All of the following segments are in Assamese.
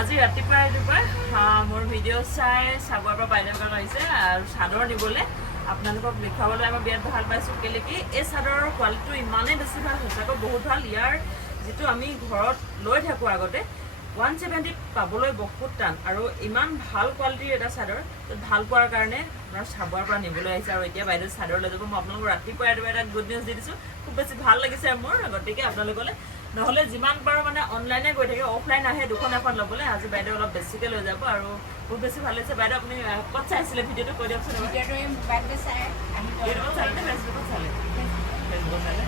আজি ৰাতিপুৱা মোৰ ভিডিঅ' চাবৰ পৰা বাইদেউ আহিছে আৰু চাদৰ নিবলৈ আপোনালোকক দেখুৱাবলৈ মই বিৰাট ভাল পাইছোঁ। কেলৈ কি এই চাদৰৰ কোৱালিটিটো ইমানেই বেছি ভাল, সঁচাকৈ বহুত ভাল। ইয়াৰ যিটো আমি ঘৰত লৈ থাকোঁ আগতে 170 পাবলৈ বহুত টান আৰু ইমান ভাল কোৱালিটিৰ এটা চাদৰ। ভাল পোৱাৰ কাৰণে আপোনাৰ চাবৰ পৰা নিবলৈ আহিছে আৰু এতিয়া বাইদেউ চাদৰ লৈ যাব। মই আপোনালোকক ৰাতিপুৱা এটা গুড নিউজ দি দিছোঁ, খুব বেছি ভাল লাগিছে মোৰ। গতিকে আপোনালোকলৈ নহ'লে যিমান পাৰোঁ মানে অনলাইনে গৈ থাকে, অফলাইন আহে দুখন এখন ল'বলৈ। আজি বাইদেউ অলপ বেছিকৈ লৈ যাব আৰু বহুত বেছি ভাল লাগিছে। বাইদেউ আপুনি ক'ত চাইছিলে ভিডিঅ'টো কৈ দিয়কচোন। মোবাইলতে চাই ইউটিউবত চালে নে ফেচবুকত চালে? ফেচবুকত চালে,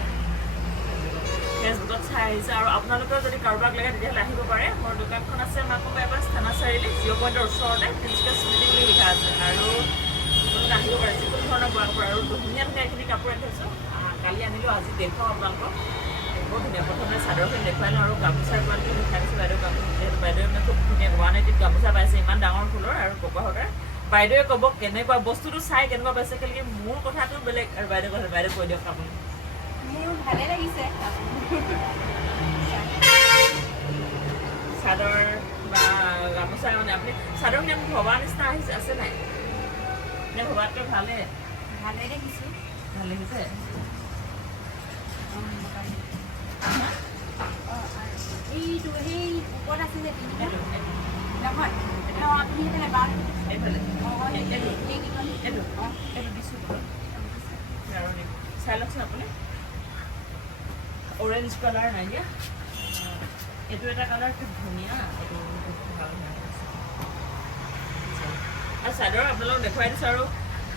ফেচবুকত চাই আহিছে। আৰু আপোনালোকৰ যদি কাৰোবাক লাগে তেতিয়াহ'লে আহিব পাৰে। মোৰ দোকানখন আছে মাকুম বাইপাছ থানা চাৰিআলি 0 পইণ্টৰ ওচৰতে প্ৰিন্সেছ স্মৃতি বুলি লিখা আছে। আৰু আপোনালোকে আহিব পাৰে যিকোনো ধৰণৰ বয়স পৰা। আৰু ধুনীয়া ধুনীয়া এইখিনি কাপোৰ ৰাখিছোঁ, কালি আনিলোঁ, আজি দেখুৱাওঁ আপোনালোকক। বহুত ধুনীয়া। প্ৰথমে চাদৰখিনি দেখুৱাই লওঁ আৰু গামোচাৰ কোৱালিটি দেখাই দিছোঁ বাইদেউ। যিহেতু বাইদেৱে মানে খুব ধুনীয়া 180 গামোচা পাইছে, ইমান ডাঙৰ ফুলৰ আৰু পকোৱা সূতাৰ। বাইদেৱে ক'ব কেনেকুৱা বস্তুটো চাই কেনেকুৱা পাইছে, কেলৈ মোৰ কথাটো বেলেগ আৰু বাইদেউ কথা। বাইদেউ কৈ দিয়ক আপুনি। মোৰ ভালে লাগিছে। চাদৰ বা গামোচা মানে আপুনি চাদৰখিনি আপুনি ভবা নিচিনা আহিছে আছে নাই? নে ভবাতকৈ ভালে ভালে দেখিছোঁ। ভাল লাগিছে? এইটো সেই ওপৰত আছে যে তিনিটা এইটো নহয় আপুনি সেইফালে বাৰ এইফালে এইটো এইটো এইটো দিছোঁ আৰু চাই লওকচোন আপুনি। অৰেঞ্জ কালাৰ নাই দিয়া, এইটো এটা কালাৰ খুব ধুনীয়া। এইটো ভাল আৰু চাদৰ আপোনালোকক দেখুৱাই দিছোঁ। আৰু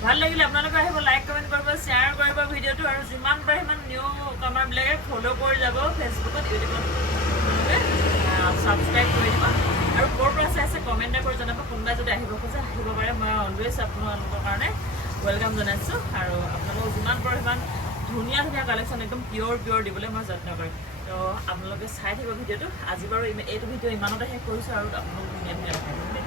ভাল লাগিলে আপোনালোকে আহিব, লাইক কমেণ্ট কৰিব, শ্বেয়াৰ কৰিব ভিডিঅ'টো। আৰু যিমান পাৰে সিমান নিউ কামাৰবিলাকে ফ'ল' কৰি যাব ফেচবুকত, ইউটিউবত ছাবস্ক্ৰাইব কৰি দিব। আৰু ক'ৰ পৰা চাইছে কমেণ্ট কৰি জনাব। কোনোবাই যদি আহিব খোজে আহিব পাৰে, মই অলৱেজ আপোনালোকৰ কাৰণে ৱেলকাম জনাইছোঁ। আৰু আপোনালোকক যিমান পাৰে সিমান ধুনীয়া ধুনীয়া কালেকশ্যন একদম পিয়'ৰ দিবলৈ মই যত্ন কৰিম। তো আপোনালোকে চাই থাকিব ভিডিঅ'টো। আজি বাৰু এইটো ভিডিঅ' ইমানতে শেষ কৰিছোঁ আৰু আপোনালোক ধুনীয়া দেখাই দিম।